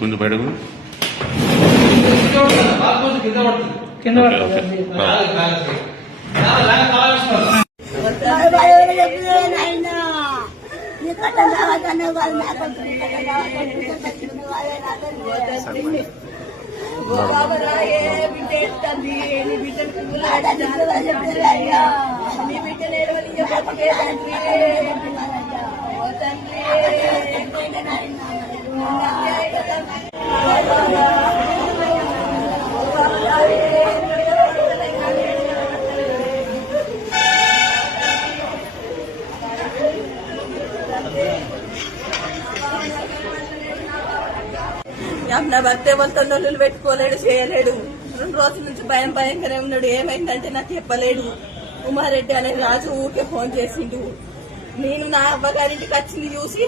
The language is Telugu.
ముందు బయటకు కింద నా భర్త ఎవరితో నొల్లులు పెట్టుకోలేడు, చేయలేడు. 2 రోజుల నుంచి భయంగానే ఉన్నాడు. ఏమైందంటే నాకు చెప్పలేడు. ఉమారెడ్డి అనే రాజు ఊరికే ఫోన్ చేసిండు. నేను నా అవ్వగారింటికి వచ్చింది చూసి